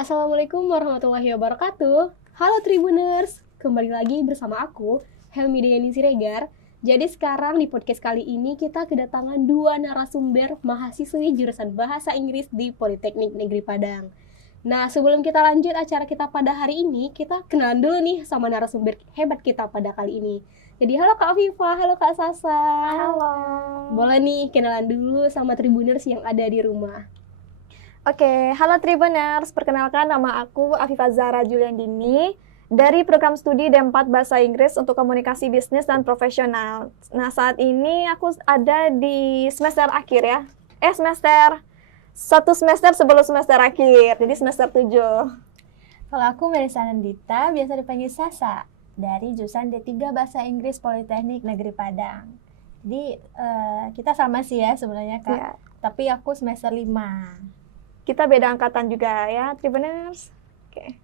Assalamualaikum warahmatullahi wabarakatuh. Halo Tribuners, kembali lagi bersama aku, Helmi Deyani Siregar. Jadi sekarang di podcast kali ini kita kedatangan dua narasumber mahasiswi jurusan Bahasa Inggris di Politeknik Negeri Padang. Nah, sebelum kita lanjut acara kita pada hari ini, kita kenalan dulu nih sama narasumber hebat kita pada kali ini. Jadi halo Kak Viva, halo Kak Sasa. Halo. Boleh nih kenalan dulu sama Tribuners yang ada di rumah. Oke, halo Tribuners. Perkenalkan, nama aku Afifah Zahra Juliandini dari program studi D4 Bahasa Inggris untuk Komunikasi Bisnis dan Profesional. Nah, saat ini aku ada di semester akhir ya. Satu semester sebelum semester akhir, jadi semester 7. Kalau aku Melisa Nandita, biasa dipanggil Sasa, dari jurusan D3 Bahasa Inggris Politeknik Negeri Padang. Jadi kita sama sih ya sebenarnya Kak, Ya. tapi aku semester 5. Kita beda angkatan juga ya, Tribuners. Oke.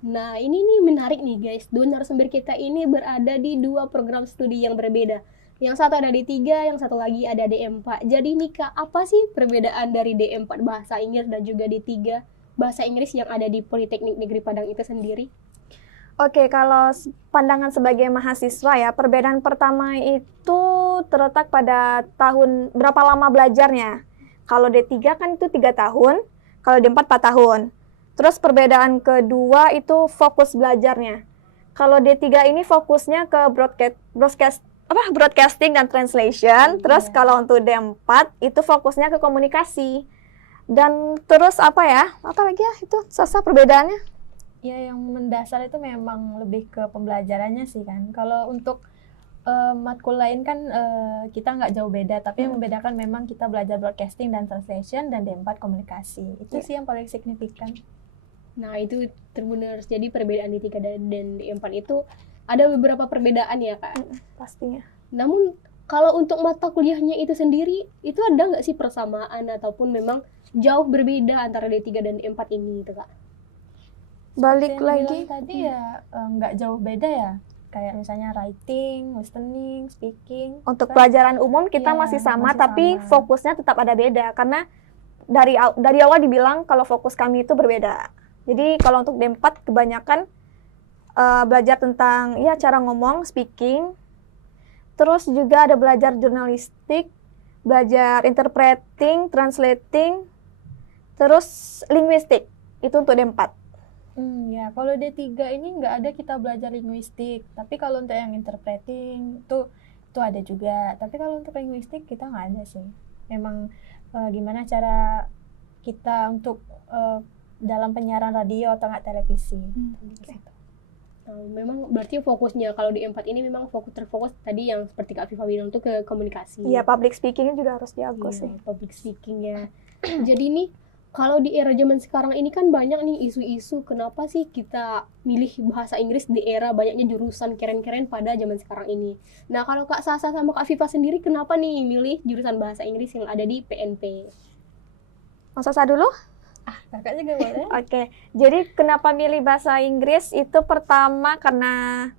Nah, ini nih menarik nih guys. Dua narasumber kita ini berada di dua program studi yang berbeda. Yang satu ada D3, yang satu lagi ada D4. Jadi nih Kak, apa sih perbedaan dari D4 Bahasa Inggris dan juga D3 Bahasa Inggris yang ada di Politeknik Negeri Padang itu sendiri? Oke, kalau pandangan sebagai mahasiswa ya, perbedaan pertama itu terletak pada tahun berapa lama belajarnya. Kalau D3 kan itu 3 tahun, kalau D4 4 tahun. Terus perbedaan kedua itu fokus belajarnya. Kalau D3 ini fokusnya ke broadcasting dan translation. Terus kalau untuk D4 itu fokusnya ke komunikasi. Dan terus apa lagi ya itu Sasa perbedaannya? Ya yang mendasar itu memang lebih ke pembelajarannya sih kan. Kalau untuk matkul lain kan kita nggak jauh beda, tapi yang membedakan memang kita belajar broadcasting dan translation dan D4 komunikasi. Itu sih yang paling signifikan. Nah, itu Tribuners. Jadi perbedaan D3 dan D4 itu ada beberapa perbedaan ya Kak. Pastinya. Namun kalau untuk mata kuliahnya itu sendiri, itu ada nggak sih persamaan ataupun memang jauh berbeda antara D3 dan D4 ini gitu Kak? Balik Yang lagi bilang tadi ya nggak jauh beda ya. Kayak misalnya writing, listening, speaking. untuk kan pelajaran umum kita Ya, masih sama, masih tapi sama. fokusnya tetap ada beda karena dari awal dibilang kalau fokus kami itu berbeda. Jadi kalau untuk D4 kebanyakan belajar tentang ya cara ngomong, speaking. Terus juga ada belajar jurnalistik, belajar interpreting, translating, terus linguistik. Itu untuk D4. Ya, kalau D3 ini nggak ada kita belajar linguistik. Tapi kalau untuk yang interpreting itu ada juga. Tapi kalau untuk linguistik kita nggak ada sih. Memang gimana cara kita untuk dalam penyiaran radio atau nggak televisi. Oke. Memang berarti fokusnya kalau di D4 ini memang terfokus tadi yang seperti Kak Viva bilang tuh ke komunikasi. Iya, public speaking-nya juga harus jago Iya, sih. public speaking-nya. Jadi nih kalau di era zaman sekarang ini kan banyak nih isu-isu kenapa sih kita milih bahasa Inggris di era banyaknya jurusan keren-keren pada zaman sekarang ini. Nah, kalau Kak Sasa sama Kak Viva sendiri kenapa nih milih jurusan bahasa Inggris yang ada di PNP? Mau Sasa dulu? Kakak juga boleh. Oke, jadi kenapa milih bahasa Inggris itu pertama karena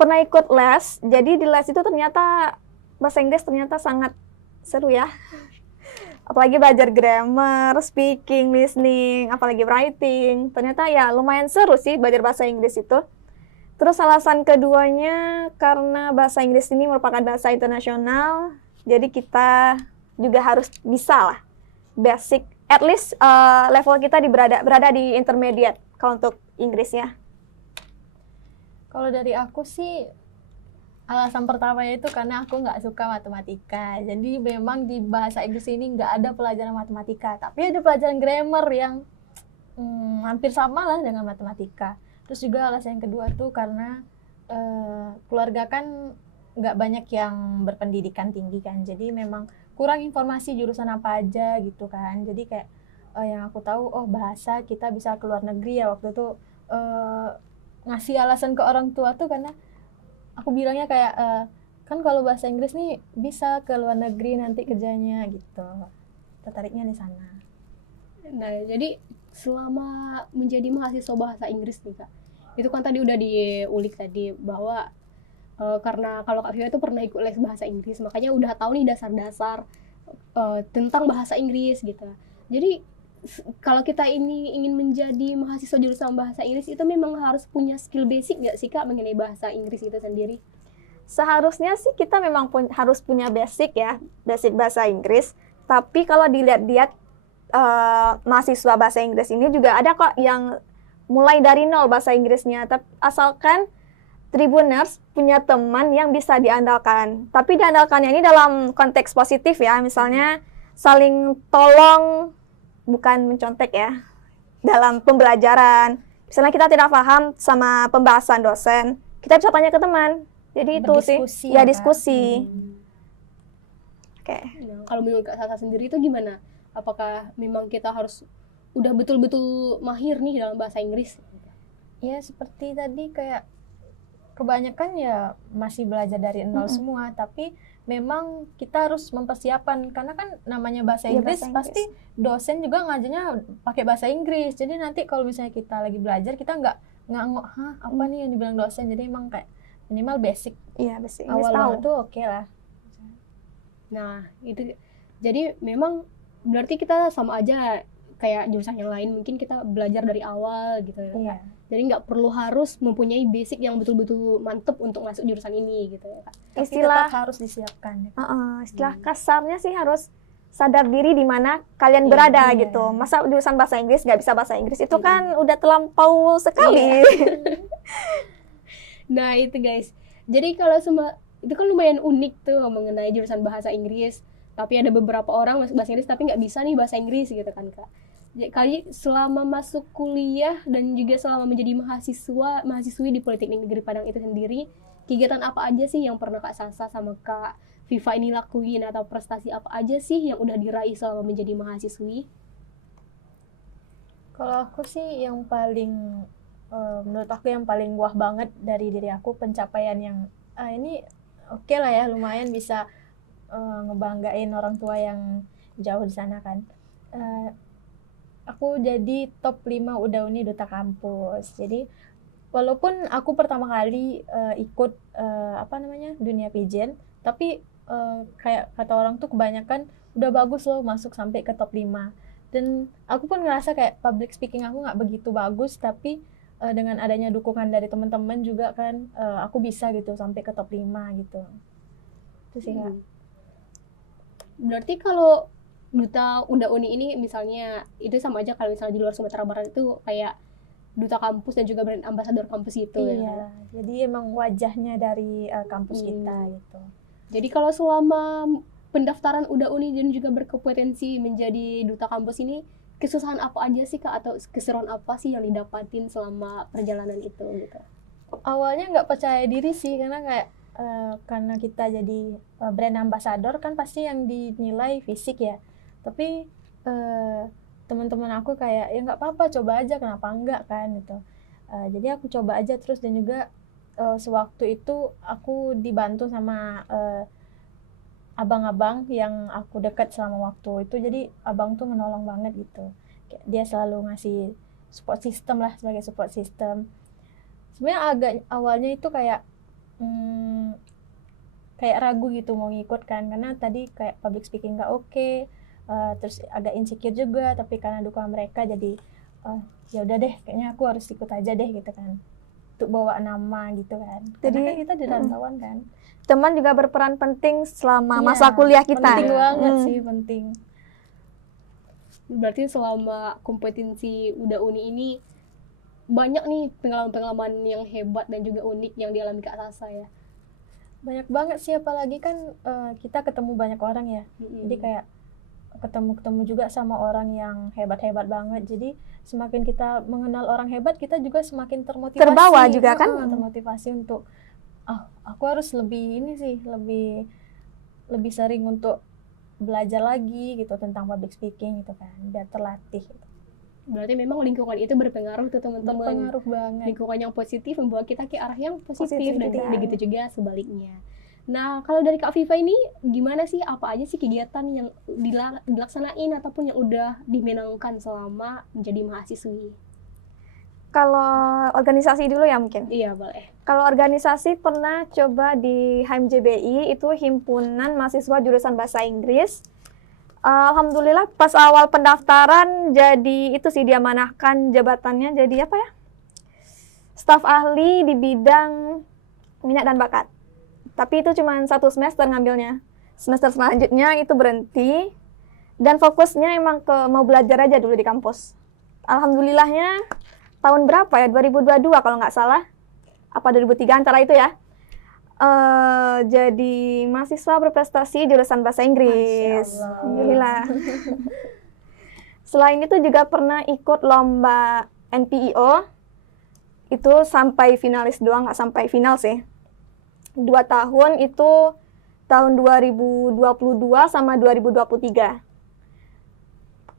pernah ikut les. Jadi di les itu ternyata bahasa Inggris ternyata sangat seru ya. Apalagi belajar grammar, speaking, listening, apalagi writing. Ternyata ya lumayan seru sih belajar bahasa Inggris itu. Terus alasan keduanya karena bahasa Inggris ini merupakan bahasa internasional. Jadi kita juga harus bisa lah basic, at least level kita berada di intermediate kalau untuk Inggrisnya. Kalau dari aku sih alasan pertamanya itu karena aku nggak suka matematika. Jadi memang di bahasa Inggris ini nggak ada pelajaran matematika, tapi ada pelajaran grammar yang hampir sama lah dengan matematika. Terus juga alasan yang kedua tuh karena keluarga kan nggak banyak yang berpendidikan tinggi kan. Jadi memang kurang informasi jurusan apa aja gitu kan. Jadi kayak yang aku tahu, oh bahasa kita bisa ke luar negeri ya waktu itu ngasih alasan ke orang tua tuh karena aku bilangnya kayak kan kalau bahasa Inggris nih bisa ke luar negeri nanti kerjanya gitu. Tertariknya di sana. Nah, jadi selama menjadi mahasiswa bahasa Inggris nih Kak, itu kan tadi udah diulik tadi bahwa karena kalau Kak Vio itu pernah ikut les bahasa Inggris, makanya udah tahu nih dasar-dasar tentang bahasa Inggris gitu. Jadi kalau kita ini ingin menjadi mahasiswa jurusan bahasa Inggris itu memang harus punya skill basic nggak sih Kak mengenai bahasa Inggris itu sendiri? Seharusnya sih kita memang harus punya basic ya, basic bahasa Inggris. Tapi kalau dilihat-lihat mahasiswa bahasa Inggris ini juga ada kok yang mulai dari nol bahasa Inggrisnya. Asalkan Tribuners punya teman yang bisa diandalkan. Tapi diandalkannya ini dalam konteks positif ya, misalnya saling tolong, bukan mencontek ya, dalam pembelajaran. Misalnya kita tidak paham sama pembahasan dosen, kita bisa tanya ke teman. Jadi itu sih, ya diskusi. Oke. Nah, kalau menurut Kak Sasa sendiri itu gimana? Apakah memang kita harus udah betul-betul mahir nih dalam bahasa Inggris? Ya seperti tadi kayak kebanyakan ya masih belajar dari nol semua, tapi memang kita harus mempersiapkan karena kan namanya bahasa Inggris, pasti dosen juga ngajarnya pakai bahasa Inggris. Jadi nanti kalau misalnya kita lagi belajar kita nggak apa nih yang dibilang dosen. Jadi emang kayak minimal basic. Iya, basic awal banget tuh oke lah. Nah, itu jadi memang berarti kita sama aja kayak jurusan yang lain, mungkin kita belajar dari awal gitu ya. Iya. Jadi nggak perlu harus mempunyai basic yang betul-betul mantep untuk masuk jurusan ini gitu ya Kak. Istilah tetap harus disiapkan. Istilah kasarnya sih harus sadar diri di mana kalian berada gitu. Masa jurusan bahasa Inggris nggak bisa bahasa Inggris itu kan udah terlampau sekali. Nah itu guys. Jadi kalau itu kan lumayan unik tuh mengenai jurusan bahasa Inggris. Tapi ada beberapa orang masuk bahasa Inggris tapi nggak bisa nih bahasa Inggris gitu kan Kak. Kali selama masuk kuliah dan juga selama menjadi mahasiswi di Politeknik Negeri Padang itu sendiri, kegiatan apa aja sih yang pernah Kak Sasa sama Kak Viva ini lakuin, atau prestasi apa aja sih yang udah diraih selama menjadi mahasiswi? Kalau aku sih yang paling menurut aku yang paling wah banget dari diri aku, pencapaian yang ini oke lah ya, lumayan bisa ngebanggain orang tua yang jauh di sana kan. Aku jadi top 5 Udauni Duta Kampus. Jadi walaupun aku pertama kali ikut dunia pageant, tapi kayak kata orang tuh kebanyakan udah bagus loh masuk sampai ke top 5. Dan aku pun ngerasa kayak public speaking aku nggak begitu bagus, tapi dengan adanya dukungan dari teman-teman juga kan aku bisa gitu sampai ke top 5 gitu. Itu sih Kak. Berarti kalau Duta Uni ini misalnya itu sama aja kalau misalnya di luar Sumatera Barat itu kayak duta kampus dan juga brand ambassador kampus gitu. Iya, ya. Jadi emang wajahnya dari kampus kita gitu. Jadi kalau selama pendaftaran Uni dan juga berkompetensi menjadi duta kampus ini, kesusahan apa aja sih Kak, atau keseruan apa sih yang didapatin selama perjalanan itu gitu? Awalnya nggak percaya diri sih, karena kayak karena kita jadi brand ambassador kan pasti yang dinilai fisik ya. Tapi teman-teman aku kayak ya nggak apa-apa, coba aja, kenapa enggak kan gitu. Jadi aku coba aja terus, dan juga sewaktu itu aku dibantu sama abang-abang yang aku dekat selama waktu itu. Jadi abang tuh menolong banget gitu. Dia selalu ngasih support system lah, sebagai support system. Sebenarnya agak awalnya itu kayak kayak ragu gitu mau ngikut kan, karena tadi kayak public speaking nggak oke. Terus agak insecure juga, tapi karena dukungan mereka jadi ya udah deh, kayaknya aku harus ikut aja deh gitu kan, untuk bawa nama gitu kan. Jadi kan kita di rantauan kan. Teman juga berperan penting selama masa kuliah kita. Penting banget sih, penting. Berarti selama kompetensi Uni ini banyak nih pengalaman-pengalaman yang hebat dan juga unik yang dialami Kak Sasa ya. Banyak banget sih, apalagi kan kita ketemu banyak orang ya. Jadi kayak ketemu juga sama orang yang hebat-hebat banget. Jadi semakin kita mengenal orang hebat, kita juga semakin termotivasi. Terbawa juga kan? Termotivasi untuk aku harus lebih lebih sering untuk belajar lagi gitu tentang public speaking gitu kan, biar terlatih gitu. Berarti memang lingkungan itu berpengaruh tuh teman-teman. Berpengaruh banget. Lingkungan yang positif membawa kita ke arah yang positif dan begitu juga sebaliknya. Nah, kalau dari Kak Viva ini gimana sih, apa aja sih kegiatan yang dilaksanain ataupun yang udah dimenangkan selama menjadi mahasiswi? Kalau organisasi dulu ya mungkin? Iya, boleh. Kalau organisasi pernah coba di HMJBI, itu Himpunan Mahasiswa Jurusan Bahasa Inggris. Alhamdulillah pas awal pendaftaran jadi itu sih diamanahkan jabatannya jadi apa ya? Staf ahli di bidang minat dan bakat. Tapi itu cuma 1 semester ngambilnya. Semester selanjutnya itu berhenti dan fokusnya emang ke mau belajar aja dulu di kampus. Alhamdulillahnya tahun berapa ya? 2022 kalau nggak salah. Apa 2003 antara itu ya. Jadi mahasiswa berprestasi jurusan bahasa Inggris. Masya Allah. Alhamdulillah. Selain itu juga pernah ikut lomba NPIO. Itu sampai finalis doang, nggak sampai final sih. 2 tahun itu tahun 2022 sama 2023.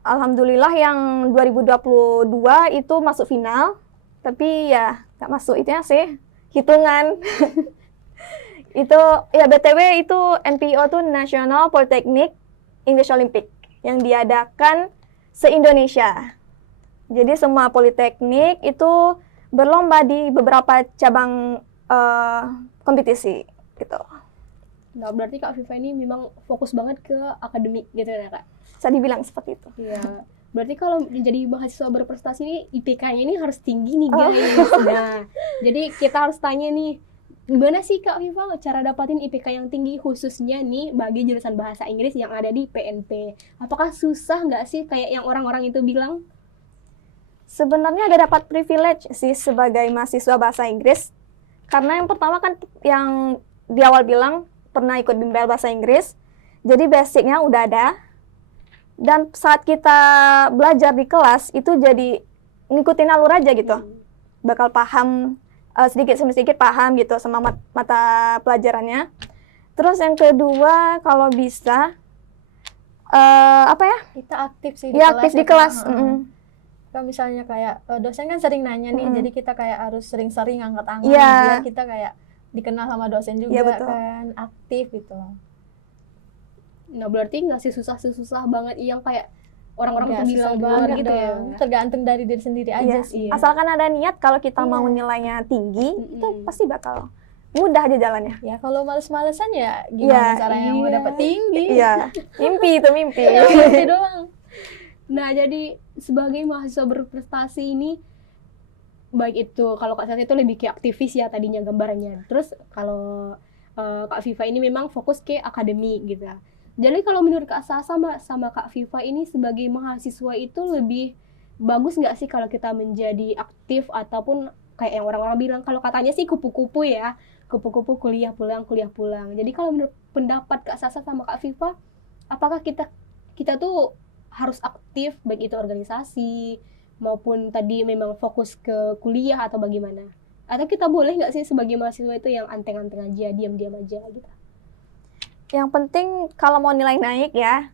Alhamdulillah yang 2022 itu masuk final, tapi ya nggak masuk itu ya sih, hitungan. Itu ya BTW itu NPO tuh National Polytechnic English Olympic yang diadakan se-Indonesia. Jadi semua politeknik itu berlomba di beberapa cabang kompetisi gitu. Nah, berarti Kak Viva ini memang fokus banget ke akademik gitu ya, Kak? Bisa dibilang seperti itu. Iya. Berarti kalau jadi mahasiswa berprestasi ini IPK-nya ini harus tinggi nih, guys. Nah, jadi kita harus tanya nih, gimana sih Kak Viva cara dapatin IPK yang tinggi khususnya nih bagi jurusan bahasa Inggris yang ada di PNP? Apakah susah nggak sih kayak yang orang-orang itu bilang? Sebenarnya ada dapat privilege sih sebagai mahasiswa bahasa Inggris. Karena yang pertama kan yang di awal bilang pernah ikut bimbel bahasa Inggris. Jadi basicnya udah ada. Dan saat kita belajar di kelas itu jadi ngikutin alur aja gitu. Bakal paham sedikit demi sedikit paham gitu sama mata pelajarannya. Terus yang kedua kalau bisa apa ya? Kita aktif sih Ya aktif di kelas. Kalau misalnya kayak dosen kan sering nanya nih, jadi kita kayak harus sering-sering angkat tangan Iya. biar kita kayak dikenal sama dosen juga, Iya, betul. kan aktif gitu. Nah, berarti nggak sih susah banget yang kayak orang-orang Nggak tuh bilang susah di luar banget gitu ya. dong. Tergantung dari diri sendiri aja Iya. sih. Asalkan ada niat kalau kita Iya. mau nilainya tinggi itu Mm-mm. pasti bakal mudah aja jalannya. Ya kalau males-malesan ya gimana Iya, caranya mau iya. dapat tinggi? Iya, mimpi itu mimpi. Ya mimpi doang. Nah, jadi sebagai mahasiswa berprestasi ini, baik itu kalau Kak Sasa itu lebih ke aktivis ya tadinya gambarnya. Terus kalau Kak Viva ini memang fokus ke akademik gitu. Jadi kalau menurut Kak Sasa sama Kak Viva ini sebagai mahasiswa itu lebih bagus nggak sih kalau kita menjadi aktif ataupun kayak yang orang-orang bilang kalau katanya sih kupu-kupu ya, kupu-kupu kuliah pulang. Jadi kalau menurut pendapat Kak Sasa sama Kak Viva, apakah kita tuh harus aktif baik itu organisasi maupun tadi memang fokus ke kuliah atau bagaimana? Atau kita boleh nggak sih sebagai mahasiswa itu yang anteng-anteng aja, diam-diam aja gitu? Yang penting kalau mau nilai naik ya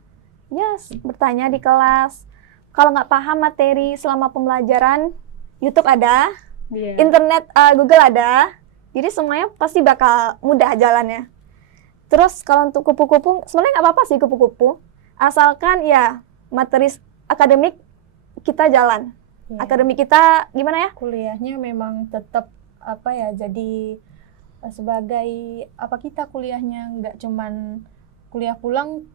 bertanya di kelas. Kalau nggak paham materi selama pembelajaran, YouTube ada, Iya. internet Google ada, jadi semuanya pasti bakal mudah jalannya. Terus kalau untuk kupu-kupu, sebenarnya nggak apa-apa sih kupu-kupu, asalkan ya materi akademik kita jalan. Iya. Akademik kita gimana ya? Kuliahnya memang tetap apa ya, jadi sebagai apa, kita kuliahnya nggak cuman kuliah pulang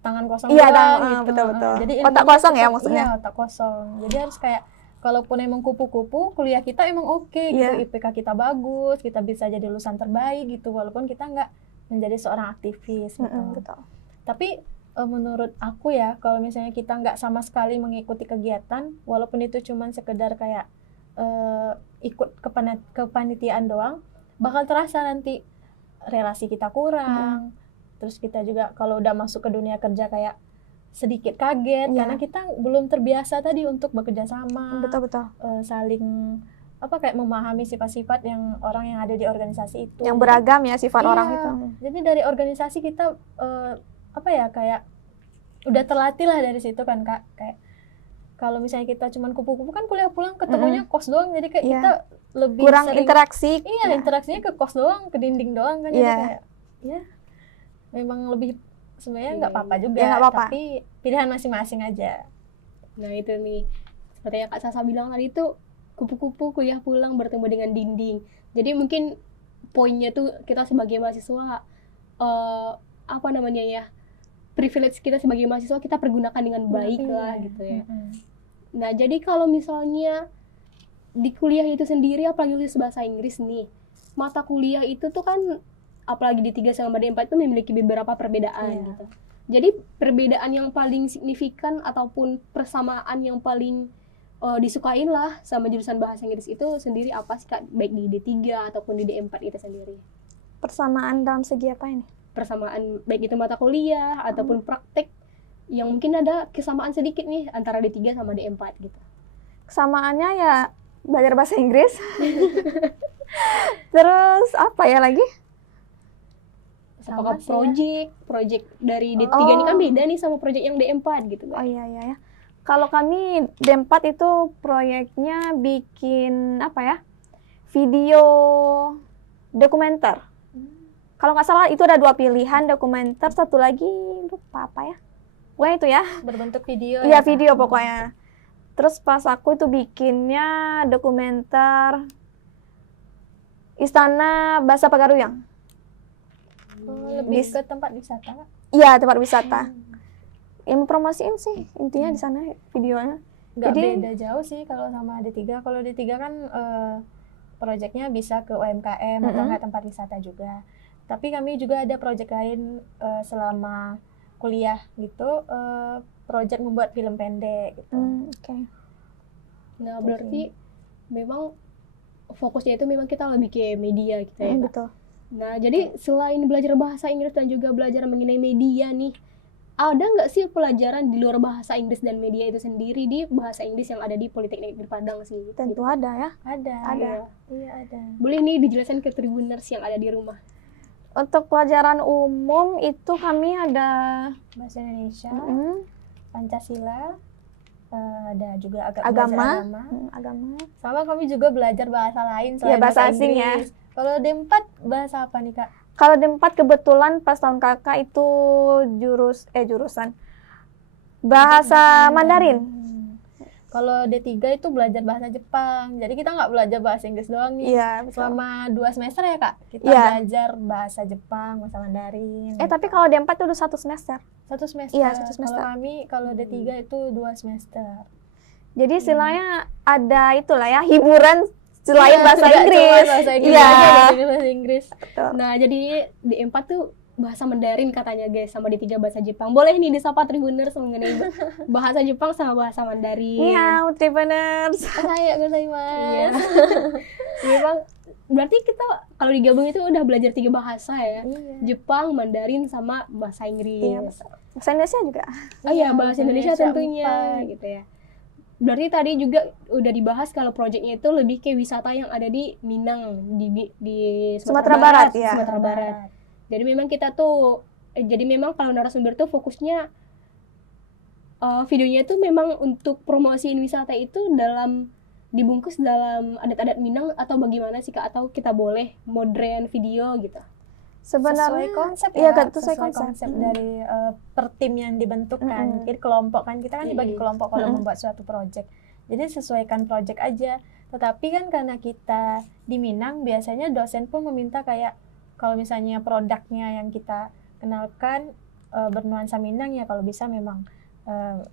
tangan kosong Iya, doang gitu. betul. Jadi Otak ilmunya kosong ya tetap- maksudnya? Iya, otak kosong. Jadi harus kayak kalaupun emang kupu-kupu, kuliah kita emang oke gitu, Iya. IPK kita bagus, kita bisa jadi lulusan terbaik gitu, walaupun kita nggak menjadi seorang aktivis gitu. Betul. Tapi menurut aku ya, kalau misalnya kita nggak sama sekali mengikuti kegiatan, walaupun itu cuman sekedar kayak ikut kepanitiaan doang, bakal terasa nanti relasi kita kurang. Terus kita juga kalau udah masuk ke dunia kerja kayak sedikit kaget, Iya. karena kita belum terbiasa tadi untuk bekerja sama, Betul. saling apa kayak memahami sifat-sifat yang orang yang ada di organisasi itu. Yang beragam ya sifat Iya. orang itu. Jadi dari organisasi kita apa ya, kayak udah terlatih lah dari situ kan Kak. Kayak kalau misalnya kita cuman kupu-kupu kan kuliah pulang ketemunya kos doang, jadi kayak Iya. kita lebih Kurang sering interaksi. iya interaksinya ke kos doang, ke dinding doang kan. Jadi Iya. kayak ya memang lebih sebenarnya Iya, nggak apa-apa juga, Ya, nggak apa-apa. tapi pilihan masing-masing aja. Nah, itu nih. Seperti yang Kak Sasa bilang tadi itu kupu-kupu kuliah pulang bertemu dengan dinding. Jadi mungkin poinnya tuh kita sebagai mahasiswa apa namanya ya? privilege kita sebagai mahasiswa kita pergunakan dengan baik lah Iya. gitu ya. Nah, jadi kalau misalnya di kuliah itu sendiri, apalagi lulus bahasa Inggris nih, mata kuliah itu tuh kan, apalagi di 3 sama di 4 itu memiliki beberapa perbedaan Iya. gitu. Jadi perbedaan yang paling signifikan ataupun persamaan yang paling disukain lah sama jurusan bahasa Inggris itu sendiri apa sih Kak? Baik di D3 ataupun di D4 itu sendiri. Persamaan dalam segi apa ini? Persamaan baik itu mata kuliah ataupun praktek yang mungkin ada kesamaan sedikit nih antara D3 sama D4 gitu. Kesamaannya ya belajar bahasa Inggris. Terus apa ya lagi? Apakah Sama sih ya. project dari D3 ini kan beda nih sama project yang D4 gitu Oh kan. iya ya. Kalau kami D4 itu proyeknya bikin apa ya? Video dokumenter. Kalau nggak salah itu ada 2 pilihan, dokumenter, satu lagi lupa apa ya? Wah itu ya. Berbentuk video. Iya ya, Kak? video pokoknya. Terus pas aku itu bikinnya dokumenter Istana Bahasa Pagaruyang. Lebih ke tempat wisata, Kak? Iya tempat wisata. Ya mempromosiin sih intinya di sana videonya. Nggak Jadi- beda jauh sih kalau sama D3. Kalau D3 kan proyeknya bisa ke UMKM atau nggak tempat wisata juga. Tapi kami juga ada proyek lain selama kuliah gitu, proyek membuat film pendek gitu. Oke. Nah, berarti memang fokusnya itu memang kita lebih ke media gitu ya. Kak. Betul. Nah, jadi selain belajar bahasa Inggris dan juga belajar mengenai media nih, ada nggak sih pelajaran di luar bahasa Inggris dan media itu sendiri di bahasa Inggris yang ada di Politeknik Negeri Padang sih? Tentu ada ya. Ada. Ada. Iya ada. Boleh nih dijelaskan ke Tribuners yang ada di rumah. Untuk pelajaran umum itu kami ada Bahasa Indonesia, mm, Pancasila, ada juga Agama. agama. Agama. Sama kami juga belajar bahasa lain Iya, selain bahasa bahasa asing ya. Inggris. Kalau D4 bahasa apa nih Kak? Kalau D4 kebetulan pas tahun kakak itu jurusan bahasa Mandarin. Kalau D3 itu belajar bahasa Jepang. Jadi kita nggak belajar bahasa Inggris doang nih. Iya, betul. Selama 2 semester ya Kak, kita Iya. belajar bahasa Jepang, bahasa Mandarin. Tapi kalau D4 itu udah 1 semester. 1 semester. Iya, 1 semester. Kalau kami, kalau D3 itu 2 semester. Jadi istilahnya ada itulah ya hiburan selain Iya, bahasa nggak cuma Inggris. Bahasa Inggris Iya. aja, bahasa Inggris. Betul. Nah, jadi di D4 tuh bahasa Mandarin katanya guys, sama D3 bahasa Jepang. Boleh nih disapa Tribuners mengenai bahasa Jepang sama bahasa Mandarin. Iya, Tribuners. Saya Iya. gozaimasu. Memang berarti kita kalau digabung itu udah belajar 3 bahasa ya. Iya. Jepang, Mandarin sama bahasa Iya, Inggris. betul. Bahasa Indonesia juga. Oh iya, bahasa Indonesia tentunya empat. gitu ya. Berarti tadi juga udah dibahas kalau proyeknya itu lebih ke wisata yang ada di Minang, di Sumatera Barat, ya. Sumatera Barat. Jadi memang kita tuh jadi memang kalau narasumber tuh fokusnya videonya itu memang untuk promosiin wisata itu dibungkus dalam adat-adat Minang atau bagaimana sih Kak, atau kita boleh modern video gitu. Sebenarnya Sesuai konsep iya, ya, Kak, sesuai konsep. dari per tim yang dibentuk kan. Jadi kelompok kan, kita kan dibagi kelompok kalau membuat suatu project. Jadi sesuaikan project aja. Tetapi kan karena kita di Minang, biasanya dosen pun meminta kayak kalau misalnya produknya yang kita kenalkan bernuansa Minang ya kalau bisa memang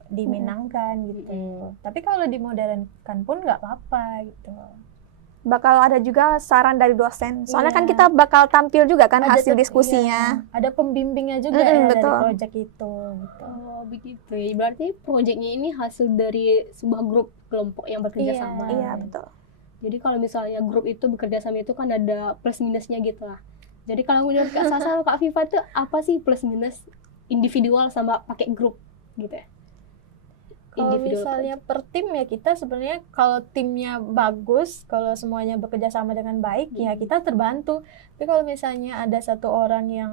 diminangkan gitu. Tapi kalau dimodernkan pun nggak apa-apa gitu. bakal ada juga saran dari dosen. Soalnya Iya. kan kita bakal tampil juga kan Ada hasil tuh- diskusinya. iya, ada pembimbingnya juga ya betul. dari project itu gitu. Oh begitu ya. Berarti proyeknya ini hasil dari sebuah grup kelompok yang bekerja Iya. sama. Iya, betul. Jadi kalau misalnya grup itu bekerja sama itu kan ada plus minusnya gitu lah. Jadi kalau menurut Kak Sasa sama Kak Viva tuh apa sih plus minus individual sama pakai grup gitu ya? Kalau Individual misalnya per tim ya kita sebenarnya kalau timnya bagus, kalau semuanya bekerja sama dengan baik ya kita terbantu. Tapi kalau misalnya ada satu orang yang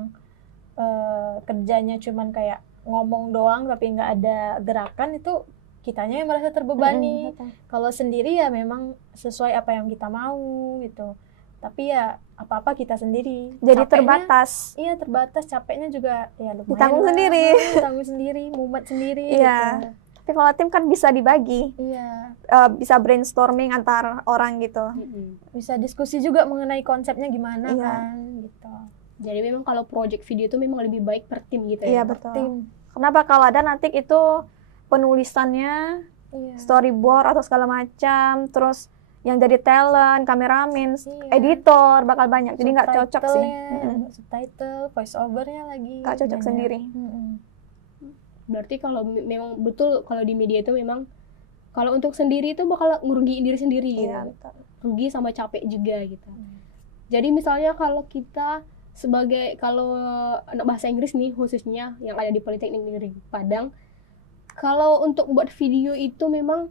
kerjanya cuman kayak ngomong doang tapi nggak ada gerakan, itu kitanya yang merasa terbebani. Betul. Kalau sendiri ya memang sesuai apa yang kita mau gitu. Tapi ya apa-apa kita sendiri. Jadi Capeknya- terbatas. Iya terbatas, capeknya juga ya lumayan Ditanggung lah. sendiri. Ditanggung sendiri, mumet sendiri Iya. gitu. Tapi kalau tim kan bisa dibagi, Iya, bisa brainstorming antar orang gitu. bisa diskusi juga mengenai konsepnya gimana Iya. kan gitu. Jadi memang kalau project video itu memang lebih baik per tim gitu Iya ya. betul. Tim. Kenapa? Kalau ada nanti itu penulisannya, Iya. storyboard atau segala macam, terus yang jadi talent, kameramen, Iya. editor bakal banyak. Jadi nggak cocok sih. Subtitle-nya, subtitle, voice over-nya lagi. Nggak cocok banyak. sendiri. Berarti kalau memang betul kalau di media itu memang kalau untuk sendiri itu bakal ngerugiin diri sendiri Iya, gitu. betul. Rugi sama capek juga gitu. Jadi misalnya kalau kita sebagai kalau anak bahasa Inggris nih khususnya yang ada di Politeknik Negeri Padang, kalau untuk buat video itu memang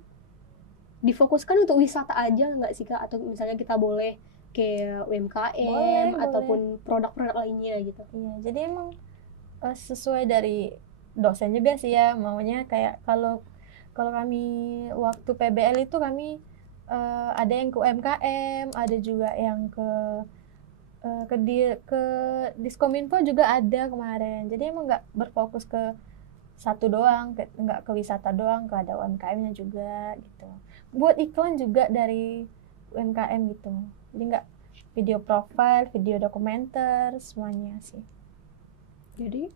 difokuskan untuk wisata aja nggak sih Kak? Atau misalnya kita boleh ke UMKM Boleh. ataupun produk-produk lainnya gitu. Iya, jadi emang sesuai dari dosen juga sih ya, maunya kayak kalau kami waktu PBL itu kami ada yang ke UMKM, ada juga yang ke Diskominfo juga ada kemarin. Jadi emang nggak berfokus ke satu doang, nggak ke wisata doang, ke ada UMKM-nya juga gitu. Buat iklan juga dari UMKM gitu. Jadi nggak video profile, video dokumenter, semuanya sih. Jadi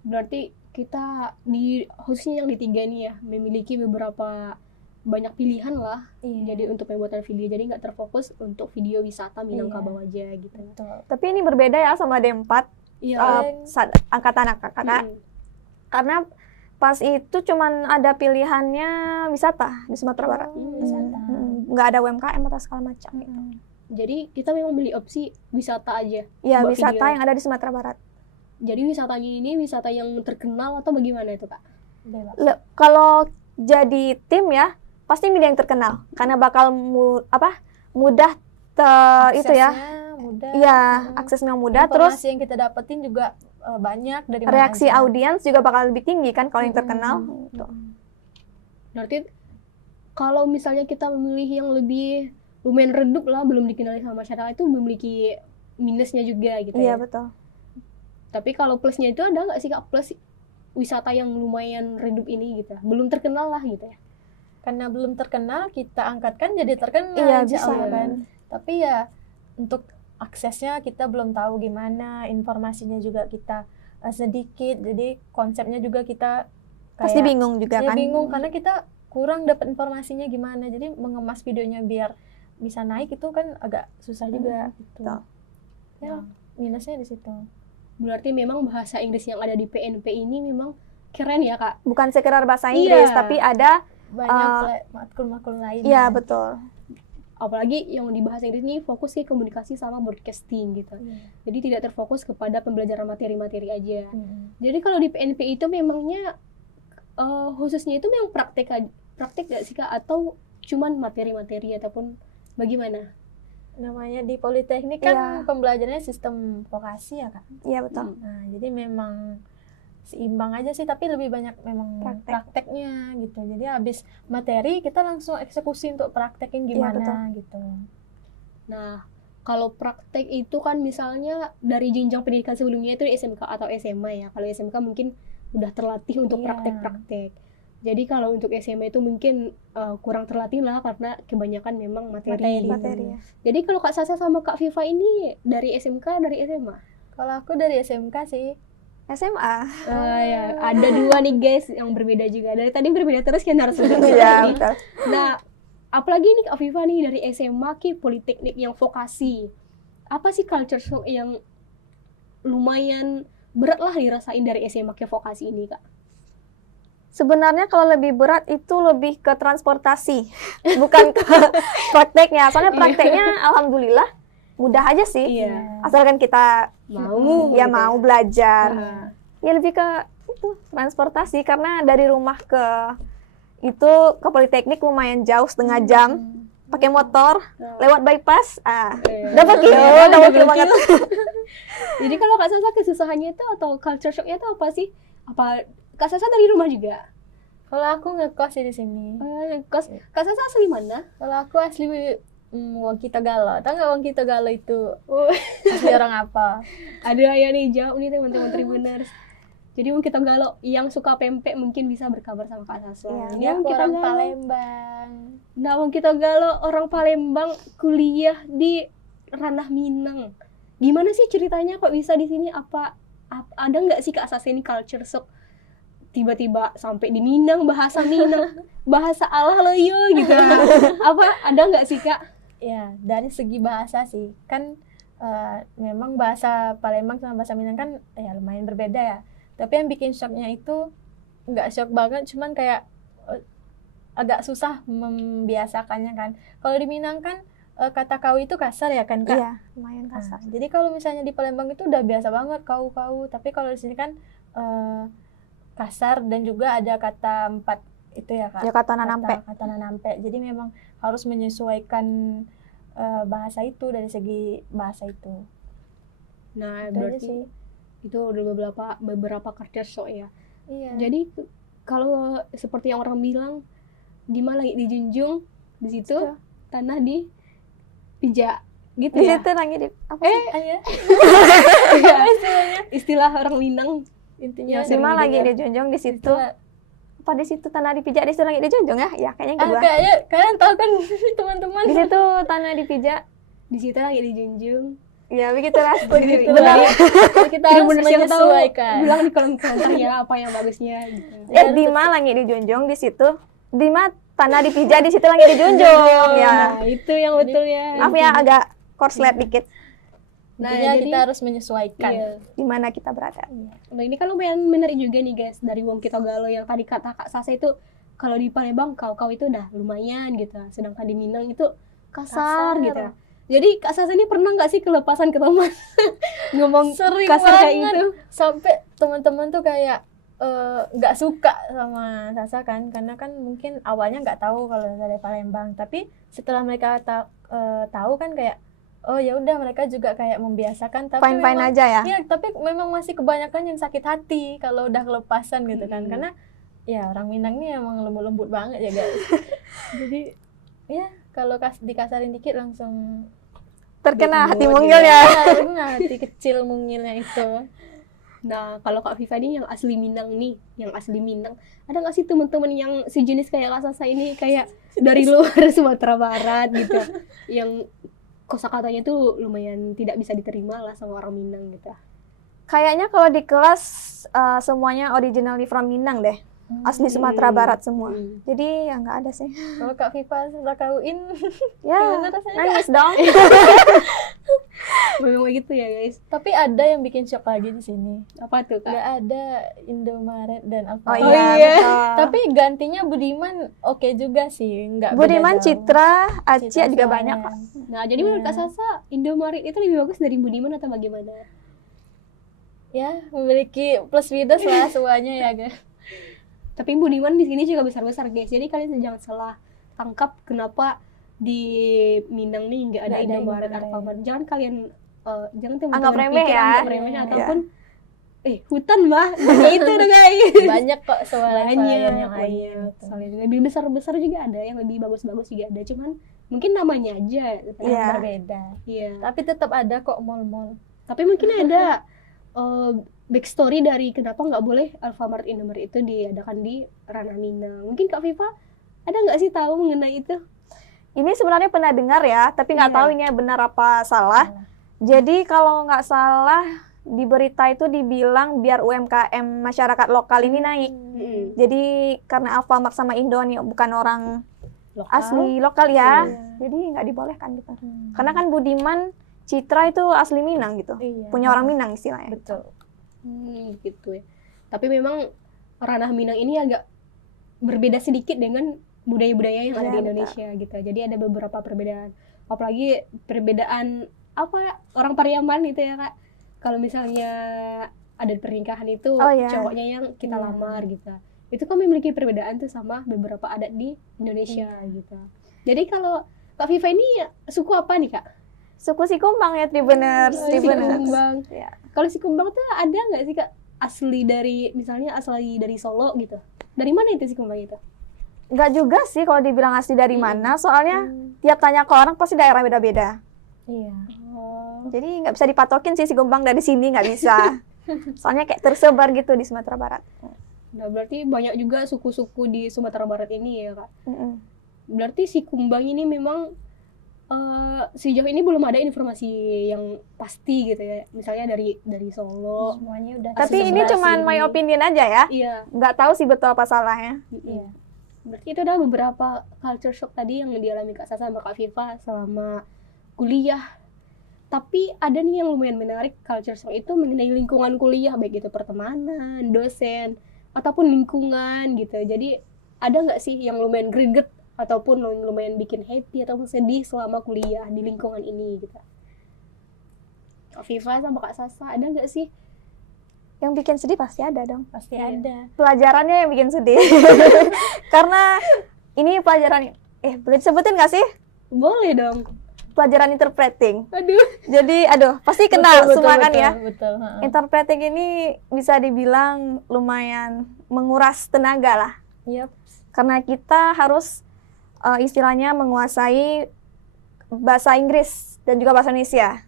berarti kita di khususnya yang di 3 nih ya memiliki beberapa banyak pilihan lah. Iya. Jadi untuk pembuatan video jadi nggak terfokus untuk video wisata Minangkabau Iya. aja gitu. Betul. Tapi ini berbeda ya sama D4, Iya. angkatan kakak. Mm-mm. Karena pas itu cuman ada pilihannya wisata di Sumatera Barat. Wisata. Nggak ada UMKM atau segala macam. Jadi kita memang beli opsi wisata aja. Ya, Buat wisata video. yang ada di Sumatera Barat. Jadi wisatanya ini wisata yang terkenal atau bagaimana itu Kak? Bebas. Kalau jadi tim ya, pasti media yang terkenal. Karena bakal mudah itu ya. Aksesnya mudah. Iya, aksesnya mudah. Terus Informasi yang kita dapetin juga banyak dari mana reaksi aja. audiens juga bakal lebih tinggi kan kalau yang terkenal. Gitu. Berarti kalau misalnya kita memilih yang lebih lumayan redup lah, belum dikenali sama masyarakat itu memiliki minusnya juga gitu Iya, ya. betul. Tapi kalau plusnya itu ada nggak sih Kak, plus wisata yang lumayan redup ini gitu? Belum terkenal lah gitu ya. Karena belum terkenal, kita angkatkan jadi terkenal. Iya, insya bisa. Allah kan. Tapi ya untuk aksesnya kita belum tahu gimana, informasinya juga kita sedikit. Jadi konsepnya juga kita Pasti kayak bingung juga ya kan. bingung karena kita kurang dapat informasinya gimana. Jadi mengemas videonya biar bisa naik itu kan agak susah juga gitu. betul. Ya, minusnya di situ. Berarti memang bahasa Inggris yang ada di PNP ini memang keren ya Kak? Bukan sekedar bahasa Inggris, Iya. tapi ada Banyak matkul-matkul lain. ya kan. betul. Apalagi yang di bahasa Inggris ini fokus ke komunikasi sama broadcasting gitu. Iya. Jadi tidak terfokus kepada pembelajaran materi-materi aja. Mm-mm. Jadi kalau di PNP itu memangnya khususnya itu memang praktek gak sih Kak? Atau cuman materi-materi ataupun bagaimana? Namanya di Politeknik kan Iya. pembelajarannya sistem vokasi ya Kak. Iya, betul. Nah, jadi memang seimbang aja sih, tapi lebih banyak memang Praktek. prakteknya gitu. Jadi habis materi kita langsung eksekusi untuk praktekin gimana gitu. Nah, kalau praktek itu kan misalnya dari jenjang pendidikan sebelumnya itu di SMK atau SMA ya. Kalau SMK mungkin udah terlatih untuk Iya. praktek-praktek. Jadi kalau untuk SMA itu mungkin kurang terlatih lah karena kebanyakan memang materi. Materi ya. Jadi kalau Kak Sasa sama Kak Viva ini dari SMK dari SMA? Kalau aku dari SMK sih. SMA. Ya, ada dua nih guys yang berbeda juga. Dari tadi berbeda terus kan narasumber kita Iya, ini. betul. Nah, apalagi nih Kak Viva nih dari SMA ke Politeknik yang vokasi. Apa sih culture shock yang lumayan berat lah dirasain dari SMA ke vokasi ini Kak? Sebenarnya kalau lebih berat itu lebih ke transportasi, bukan ke prakteknya. Soalnya prakteknya alhamdulillah mudah aja sih. Iya. Asalkan kita Mau ya gitu mau belajar. Nah, Ya lebih ke itu transportasi karena dari rumah ke Politeknik lumayan jauh, setengah jam. Pakai motor, lewat bypass, iya. dapat kilo, Iya, dapat kilo double banget. Jadi kalau Kak Sasa kesusahannya itu atau culture shocknya itu apa sih? Apa Kak Sasa dari rumah juga? Kalau aku ngekos sih di sini. Kak Sasa asli mana? Kalau aku asli Wongki Tegala. Tahu nggak Wongki Tegala itu? Asli orang apa? Ada ya nih jauh nih teman-teman Tribuners. Jadi mungkin kita galau yang suka pempek mungkin bisa berkabar sama Kak Sasa. Iya, Ini Aku kita orang galau. Palembang. Nah, wong kita galau orang Palembang kuliah di ranah Minang. Gimana sih ceritanya kok bisa di sini? Apa ada nggak sih Kak Sasa ini culture shock tiba-tiba sampai di Minang, bahasa Minang, bahasa Allah loh yo gitu. Apa ada nggak sih Kak? Ya, dari segi bahasa sih, kan memang bahasa Palembang sama bahasa Minang kan ya lumayan berbeda ya. Tapi yang bikin shocknya itu nggak shock banget, cuman kayak agak susah membiasakannya kan. Kalau di Minang kan kata kau itu kasar ya kan Kak? Iya, lumayan kasar. Jadi kalau misalnya di Palembang itu udah biasa banget kau, tapi kalau di sini kan kasar dan juga ada kata empat itu ya Kak. Ya kata nanampe. Kata nanampe. Jadi memang harus menyesuaikan bahasa itu dari segi bahasa itu. Nah, Itu aja berarti sih. itu udah beberapa culture shock ya. Iya. Jadi kalau seperti yang orang bilang di mana lagi dijunjung, di situ tanah dipijak gitu Di ya. situ lagi di apa? Ya. Istilah orang Minang. Intinya Yang sering Cuma lagi didengar. dijunjung di situ. itulah. Apa di situ tanah dipijak, di situ lagi dijunjung ya? Ya kayaknya kedua. Kayaknya kalian tahu kan teman-teman. Di situ tanah dipijak. Di situ lagi dijunjung. Ya begitulah. Begitulah. Kita harus Bener-bener yang tahu menyesuaikan. bilang di kolom komentar ya apa yang bagusnya gitu. Di mana lagi dijunjung di situ? Di mana tanah dipijak, di situ lagi dijunjung. Ya. Nah, itu yang betul ya. Maaf ya agak korslet dikit. Nah, Intinya jadi- kita harus menyesuaikan. Iya. Di mana kita berada. Nah, ini kan lumayan menarik juga nih guys dari Wong Kita Galo yang tadi kata Kak Sasa itu kalau di Palembang kau itu udah lumayan gitu. Sedangkan di Minang itu kasar, Kasar. gitu. Jadi Kak Sasa ini pernah nggak sih kelepasan ke teman ngomong Sering kasar kayak banget. gitu? Sampai teman-teman tuh kayak nggak suka sama Sasa kan, karena kan mungkin awalnya nggak tahu kalau dari Palembang, tapi setelah mereka tahu kan kayak oh ya udah, mereka juga kayak membiasakan, tapi Fine-fine memang, aja ya. iya, tapi memang masih kebanyakan yang sakit hati kalau udah kelepasan gitu kan, karena ya orang Minang ini emang lembut-lembut banget ya guys. Jadi ya kalau dikasarin dikit langsung Terkena hati gitu. mungil ya. Iya, hati kecil mungilnya itu. Nah, kalau Kak Viva ini yang asli Minang nih, yang asli Minang, ada nggak sih teman-teman yang sejenis kayak Kak Sasa ini kayak dari luar Sumatera Barat gitu, yang kosakatanya tuh lumayan tidak bisa diterima lah sama orang Minang gitu. Kayaknya kalau di kelas semuanya originally from Minang deh. Asli Sumatera Barat semua. Jadi ya nggak ada sih. Kalau Kak Viva setelah kawin, Ya, gimana rasanya? nangis dong. Memang gitu ya guys. Tapi ada yang bikin shock lagi di sini. Apa tuh Kak? Nggak ada Indomaret dan Oh Alfamart. Oh, iya, iya. betul. Tapi gantinya Budiman oke juga sih, nggak beda Budiman, jauh. Citra, Acia Citra juga Soren. banyak kok. Nah, jadi menurut Kak Sasa, Indomaret itu lebih bagus dari Budiman atau bagaimana? Ya, memiliki plus minus lah semuanya ya guys. Tapi Budiman di sini juga besar-besar guys. Jadi kalian jangan salah tangkap kenapa di Minang nih nggak ada Nggak ada Indomaret, Indomaret. Alfamart. Jangan kalian jangan Anggap remeh pikir ya. anggap remeh Iya. ataupun hutan bah kayak itu udah guys. Banyak kok swalayan yang lain. Gitu. Soalnya lebih besar-besar juga ada, yang lebih bagus-bagus juga ada. Cuman mungkin namanya aja Iya. Yang berbeda. Iya. Tapi tetap ada kok mall-mall. Tapi mungkin ada backstory dari kenapa nggak boleh Alfamart Indomaret itu diadakan di ranah Minang. Mungkin Kak Viva ada nggak sih tahu mengenai itu? Ini sebenarnya pernah dengar ya, tapi nggak Iya. tahu ini benar apa salah. Jadi kalau nggak salah di berita itu dibilang biar UMKM masyarakat lokal ini naik. Jadi karena Alfamart sama Indo nih bukan orang Lokal. asli lokal ya, Iya. jadi nggak dibolehkan gitu. Karena kan Budiman, Citra itu asli Minang gitu, Iya. punya orang Minang istilahnya. Betul. Gitu ya. Tapi memang ranah Minang ini agak berbeda sedikit dengan budaya-budaya yang ada Iya, di betul. Indonesia gitu. Jadi ada beberapa perbedaan. Apalagi perbedaan apa orang Pariaman gitu ya Kak. Kalau misalnya ada pernikahan itu Oh, iya. cowoknya yang kita Iya. lamar gitu. Itu kan memiliki perbedaan tuh sama beberapa adat di Indonesia gitu. Jadi kalau Kak Viva ini suku apa nih Kak? Suku Sikumbang ya, Tribuners. Si Tribuners. Kumbang. Ya. Kalau si Kumbang tuh ada nggak sih Kak asli dari misalnya asli dari Solo gitu? Dari mana itu si Kumbang itu? Nggak juga sih kalau dibilang asli dari mana, soalnya tiap tanya ke orang pasti daerah beda-beda. Iya. Jadi nggak bisa dipatokin sih Sikumbang dari sini, nggak bisa. Soalnya kayak tersebar gitu di Sumatera Barat. Nah berarti banyak juga suku-suku di Sumatera Barat ini ya Kak. Mm-mm. Berarti si Kumbang ini memang sejauh ini belum ada informasi yang pasti gitu ya. Misalnya dari Solo. Semuanya udah. Tapi ini Sebelas cuman ini. my opinion aja ya. Iya. Nggak tahu sih betul apa salahnya. Iya. Berarti itu adalah beberapa culture shock tadi yang dialami Kak Sasa sama Kak Viva selama kuliah. Tapi ada nih yang lumayan menarik culture shock itu mengenai lingkungan kuliah, baik itu pertemanan, dosen, ataupun lingkungan gitu. Jadi ada nggak sih yang lumayan greget ataupun lumayan bikin happy ataupun sedih selama kuliah di lingkungan ini gitu? Kak Viva sama Kak Sasa ada nggak sih? Yang bikin sedih pasti ada dong. Pasti Iya. ada. Pelajarannya yang bikin sedih. Karena ini pelajaran, boleh disebutin nggak sih? Boleh dong. Pelajaran interpreting. Aduh. Jadi, pasti kenal semua kan ya. Betul. Ha. Interpreting ini bisa dibilang lumayan menguras tenaga lah. Yap. Karena kita harus istilahnya menguasai bahasa Inggris dan juga bahasa Indonesia.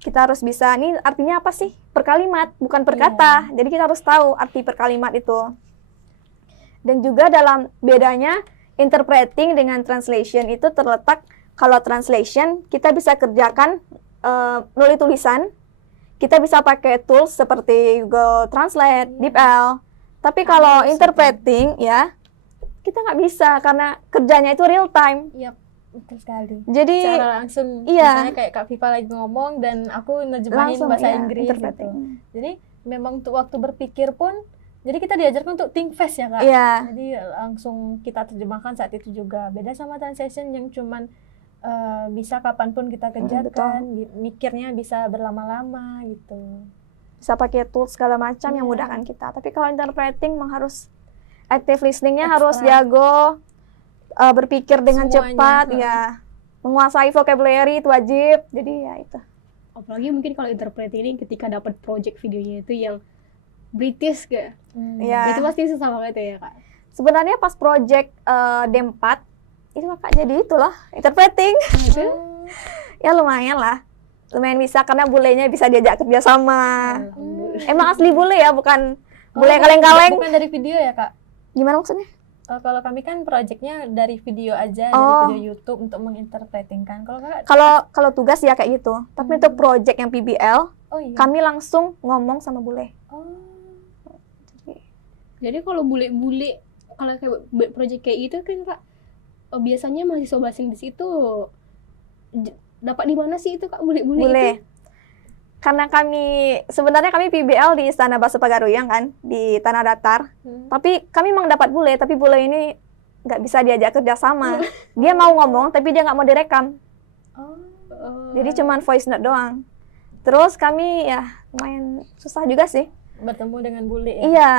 Kita harus bisa, ini artinya apa sih? Per kalimat, bukan per kata. Jadi kita harus tahu arti per kalimat itu. Dan juga dalam bedanya interpreting dengan translation itu terletak, kalau translation kita bisa kerjakan melalui tulisan, kita bisa pakai tools seperti Google Translate, DeepL. Tapi kalau interpreting ya, kita nggak bisa karena kerjanya itu real time. Yap. Betul sekali. Jadi Cara langsung, iya. misalnya kayak Kak Viva lagi ngomong dan aku nerjemahin langsung bahasa ya, Inggris interpreting. gitu. Jadi memang untuk waktu berpikir pun, jadi kita diajarkan untuk think fast ya Kak. Iya. Jadi langsung kita terjemahkan saat itu juga. Beda sama translation yang cuman bisa kapanpun kita kerjakan, mikirnya bisa berlama-lama gitu. Bisa pakai tools segala macam yang Iya. mudahkan kita. Tapi kalau interpreting memang harus active listening-nya Ekstra. harus jago, berpikir dengan Semuanya, cepat, ha. ya, menguasai vocabulary itu wajib. Jadi ya itu. Apalagi mungkin kalau interpreting ini ketika dapat project videonya itu yang British kayak. Iya. Itu pasti susah banget ya Kak. Sebenarnya pas project D4 itu kakak jadi itulah interpreting. Ya lumayan lah, lumayan bisa karena bulenya bisa diajak kerja sama. Emang asli bule ya, bukan bule kaleng-kaleng. Bukan dari video ya Kak. Gimana maksudnya? Kalau kami kan projectnya dari video aja, Oh. dari video YouTube untuk menginterpreting kan. Kalau Kakak, Kalau tugas ya kayak gitu. Tapi untuk project yang PBL, oh iya. kami langsung ngomong sama bule. Oh. Jadi kalau bule-bule kalau kayak project kayak gitu kan Kak, biasanya mahasiswa bahasa Inggris itu dapat di mana sih itu Kak bule-bule itu? Bule. Karena sebenarnya kami PBL di Istana Bahasa Pagaruyang kan, di Tanah Datar. Tapi kami memang dapat bule, tapi bule ini nggak bisa diajak kerja sama. Dia mau ngomong, tapi dia nggak mau direkam. Jadi cuman voice note doang. Terus kami ya lumayan susah juga sih. Bertemu dengan bule ya? Iya.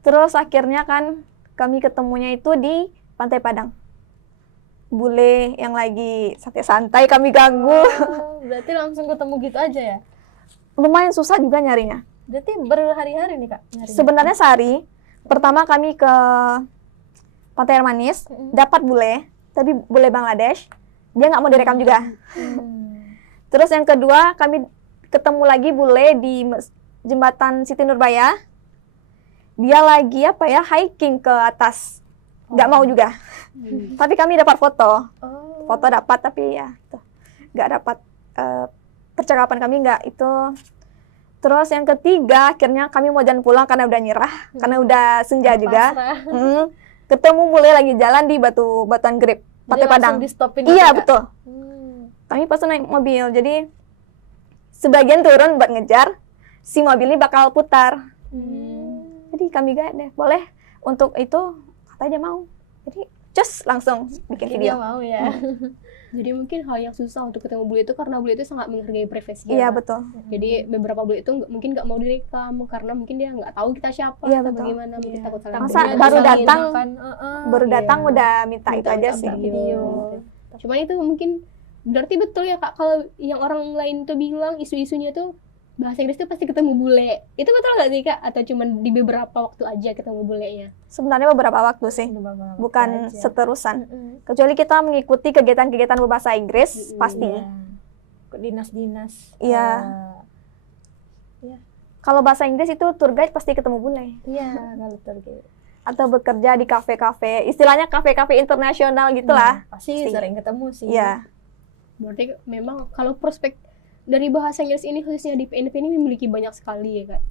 Terus akhirnya kan kami ketemunya itu di Pantai Padang. Bule yang lagi santai-santai kami ganggu. Oh, berarti langsung ketemu gitu aja ya? Lumayan susah juga nyarinya. Berarti berhari-hari nih Kak nyarinya? Sebenarnya sehari, pertama kami ke Pantai Air Manis, dapat bule, tapi bule Bangladesh, dia nggak mau direkam juga. Terus yang kedua, kami ketemu lagi bule di Jembatan Siti Nurbaya, dia lagi hiking ke atas, nggak mau juga. Tapi kami dapat foto, foto dapat, tapi ya nggak dapat percakapan kami nggak itu. Terus yang ketiga, akhirnya kami mau jalan pulang karena udah nyerah, karena udah senja juga. Ketemu bule lagi jalan di Batuan Grip, Pantai Padang. Iya betul. Kami pas naik mobil, jadi sebagian turun buat ngejar, si mobil ini bakal putar. Jadi kami gak deh, boleh untuk itu kata aja mau. Jadi just langsung bikin video. Dia mau ya. Jadi mungkin hal yang susah untuk ketemu bule itu karena bule itu sangat menghargai privasi. Iya betul. Jadi beberapa bule itu mungkin nggak mau direkam karena mungkin dia nggak tahu kita siapa Iya, atau betul. bagaimana, mungkin takut salah Masa dengar. baru Misalnya datang, baru Iya. datang udah minta itu aja sih. video. Cuman itu mungkin berarti betul ya Kak, kalau yang orang lain tuh bilang isu-isunya tuh bahasa Inggris tuh pasti ketemu bule. Itu betul nggak sih Kak? Atau cuman di beberapa waktu aja ketemu bulenya? Sebenarnya beberapa waktu sih, bukan seterusan. Kecuali kita mengikuti kegiatan-kegiatan berbahasa Inggris, pasti. Ke dinas-dinas. Iya. Kalau bahasa Inggris itu tour guide pasti ketemu bule. Iya, kalau target. atau bekerja di kafe-kafe, istilahnya kafe-kafe internasional gitulah. Pasti sering ketemu sih. Iya. Berarti memang kalau prospek dari bahasa Inggris ini khususnya di PNP ini memiliki banyak sekali ya Kak.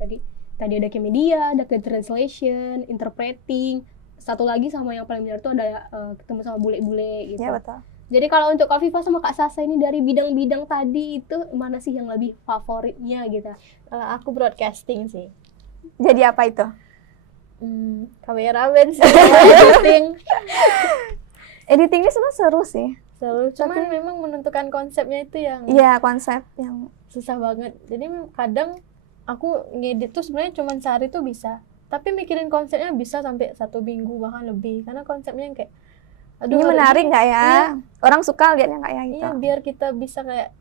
Tadi ada ke media, ada ke translation, interpreting, satu lagi sama yang paling benar tuh ada ketemu sama bule-bule gitu. Iya, betul. Jadi kalau untuk Kak Viva sama Kak Sasa ini dari bidang-bidang tadi itu mana sih yang lebih favoritnya gitu? Kalau aku broadcasting sih. Jadi apa itu? Kameramen sih, editing. Editing ini sebenarnya seru sih. Selalu, cuman memang menentukan konsepnya itu yang Iya, konsep yang susah banget. Jadi kadang aku ngedit tuh sebenarnya cuma sehari tuh bisa, tapi mikirin konsepnya bisa sampai 1 minggu bahkan lebih, karena konsepnya yang kayak ini menarik nggak ya? Iya. Orang suka lihatnya nggak ya gitu. Iya, biar kita bisa kayak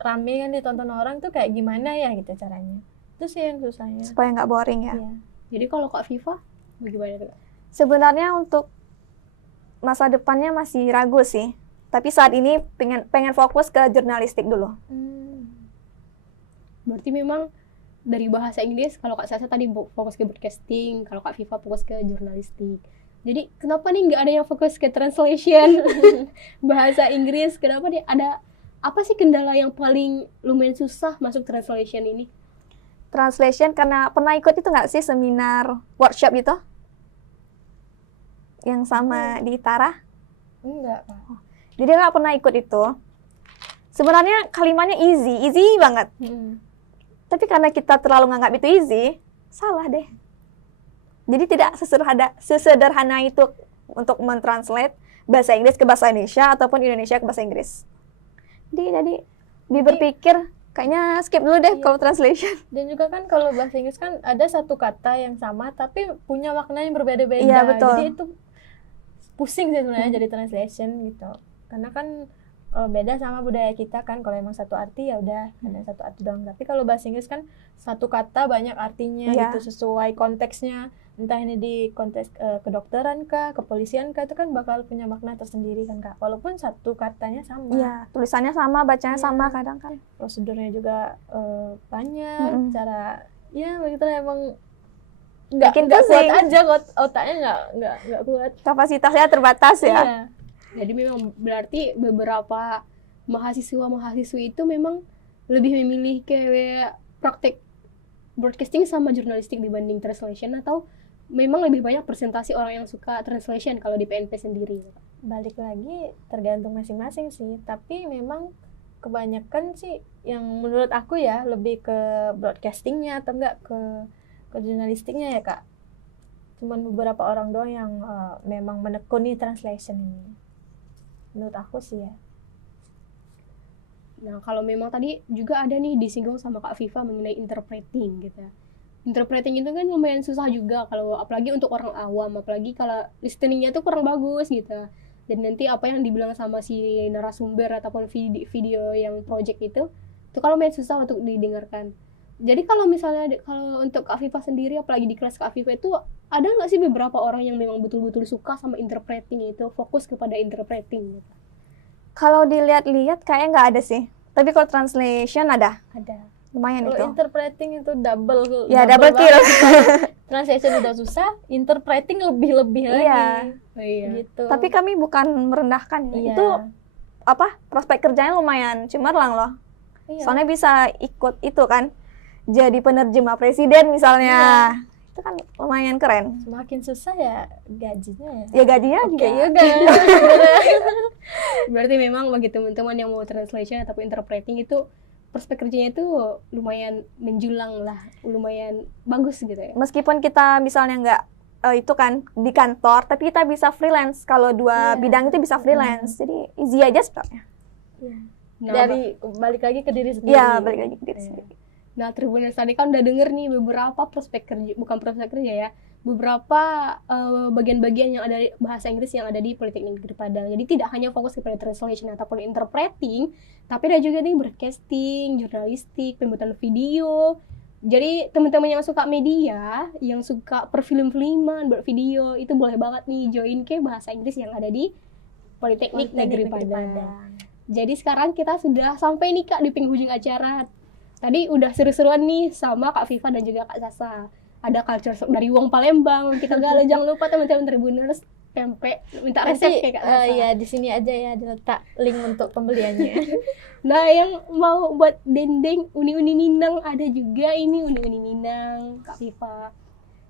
rame kan ditonton orang tuh kayak gimana ya gitu caranya. Itu sih yang susahnya. Supaya nggak boring ya. Iya. Jadi kalau Kak Viva bagaimana tuh? Sebenarnya untuk masa depannya masih ragu sih. Tapi saat ini pengen fokus ke jurnalistik dulu. Berarti memang dari bahasa Inggris, kalau Kak Sasa tadi fokus ke broadcasting, kalau Kak Viva fokus ke jurnalistik. Jadi kenapa nih nggak ada yang fokus ke translation bahasa Inggris? Kenapa nih ada apa sih kendala yang paling lumayan susah masuk translation ini? Translation karena pernah ikut itu nggak sih seminar workshop gitu? Yang sama di Tara? Enggak, Pak. Jadi nggak pernah ikut itu. Sebenarnya kalimatnya easy banget. Tapi karena kita terlalu nganggap itu easy, salah deh. Jadi tidak sesederhana itu untuk mentranslate bahasa Inggris ke bahasa Indonesia ataupun Indonesia ke bahasa Inggris. Jadi berpikir kayaknya skip dulu deh kalau translation. Dan juga kan kalau bahasa Inggris kan ada satu kata yang sama tapi punya makna yang berbeda-beda. Iya, betul. Jadi itu pusing sih sebenarnya jadi translation gitu. Karena kan beda sama budaya kita kan, kalau emang satu arti ya udah ada satu arti doang. Tapi kalau bahasa Inggris kan satu kata banyak artinya gitu sesuai konteksnya. Entah ini di konteks kedokteran kah, kepolisian kah, itu kan bakal punya makna tersendiri kan Kak. Walaupun satu katanya sama. Iya, tulisannya sama, bacanya sama kadang kan. Prosedurnya juga banyak, cara ya begitu emang nggak kuat aja, otaknya nggak kuat. Kapasitasnya terbatas ya. Iya. Jadi memang berarti beberapa mahasiswa-mahasiswi itu memang lebih memilih kayak praktek broadcasting sama jurnalistik dibanding translation, atau memang lebih banyak presentasi orang yang suka translation kalau di PNP sendiri? Balik lagi tergantung masing-masing sih, tapi memang kebanyakan sih yang menurut aku ya lebih ke broadcastingnya atau enggak ke jurnalistiknya ya Kak. Cuman beberapa orang doang yang memang menekuni translation ini. Menurut aku sih ya. Nah, kalau memang tadi juga ada nih disinggung sama Kak Viva mengenai interpreting gitu ya. Interpreting itu kan lumayan susah juga kalau apalagi untuk orang awam, apalagi kalau listeningnya tuh kurang bagus gitu. Dan nanti apa yang dibilang sama si narasumber ataupun video yang project itu kalau lumayan susah untuk didengarkan. Jadi kalau misalnya kalau untuk Kak Viva sendiri, apalagi di kelas Kak Viva itu ada nggak sih beberapa orang yang memang betul-betul suka sama interpreting itu, fokus kepada interpreting gitu? Kalau dilihat-lihat kayaknya nggak ada sih. Tapi kalau translation ada. Lumayan Kalau itu. interpreting itu double kill. Translation udah susah, interpreting lebih lagi. Iya. Gitu. Tapi kami bukan merendahkan ya. Iya. Itu prospek kerjanya lumayan cemerlang loh. Iya. Soalnya bisa ikut itu kan. Jadi penerjemah presiden misalnya. Iya. Itu kan lumayan keren. Semakin susah ya gajinya ya. Ya gajinya juga. Berarti memang bagi teman-teman yang mau translation atau interpreting itu prospek kerjanya itu lumayan menjulang lah, lumayan bagus gitu ya. Meskipun kita misalnya nggak itu kan di kantor, tapi kita bisa freelance. Kalau dua bidang itu bisa freelance. Jadi easy aja sebenarnya. Nah, dari balik lagi ke diri sendiri. Iya, balik lagi ke diri sendiri. Nah, Tribuners tadi kan udah denger nih beberapa prospek kerja, bukan prospek kerja ya, beberapa bagian-bagian yang ada di bahasa Inggris yang ada di Politeknik Negeri Padang. Jadi tidak hanya fokus kepada translation ataupun interpreting, tapi ada juga nih broadcasting, jurnalistik, pembuatan video. Jadi teman-teman yang suka media, yang suka perfilm-filman, buat video, itu boleh banget nih join ke bahasa Inggris yang ada di Politeknik Negeri Padang. Jadi sekarang kita sudah sampai nih Kak di penghujung acara. Tadi udah seru-seruan nih sama Kak Viva dan juga Kak Sasa. ada culture shock dari Wong Palembang. Kita galau, jangan lupa teman-teman Tribuners pempek minta resep kayak Kak Sasa. Iya, di sini aja ya diletak link untuk pembeliannya. Nah, yang mau buat dendeng uni-uni Minang ada juga ini uni-uni Minang, Kak Viva.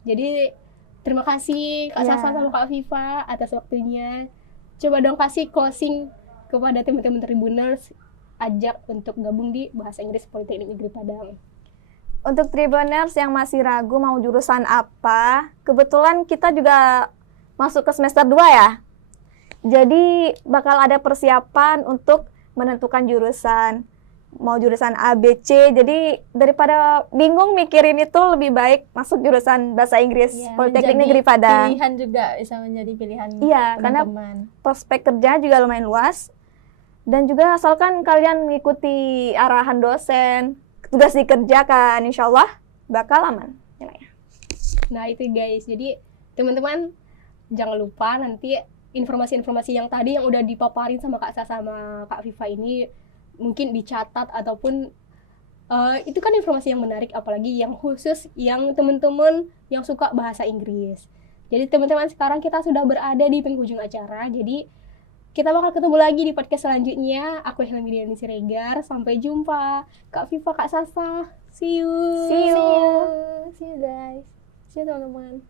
Jadi terima kasih Kak Ya. Sasa sama Kak Viva atas waktunya. Coba dong kasih closing kepada teman-teman Tribuners, ajak untuk gabung di Bahasa Inggris Politeknik Negeri Padang. Untuk Tribuners yang masih ragu mau jurusan apa, kebetulan kita juga masuk ke semester 2 ya. Jadi bakal ada persiapan untuk menentukan jurusan. Mau jurusan A, B, C. Jadi daripada bingung mikirin itu lebih baik masuk jurusan Bahasa Inggris Iya, Politeknik menjadi Negeri Padang. Pilihan juga bisa menjadi pilihan Iya, karena teman-teman. prospek kerja juga lumayan luas. Dan juga asalkan kalian mengikuti arahan dosen, tugas dikerjakan, insya Allah bakal aman nilainya. Nah, itu guys. Jadi teman-teman jangan lupa nanti informasi-informasi yang tadi yang udah dipaparin sama Kak Sasa sama Kak Viva ini mungkin dicatat ataupun itu kan informasi yang menarik, apalagi yang khusus yang teman-teman yang suka bahasa Inggris. Jadi teman-teman, sekarang kita sudah berada di penghujung acara. Jadi kita bakal ketemu lagi di podcast selanjutnya. Aku Helmi Diani Siregar. Sampai jumpa Kak Viva, Kak Sasa. See you. See you. See you guys. See you teman-teman.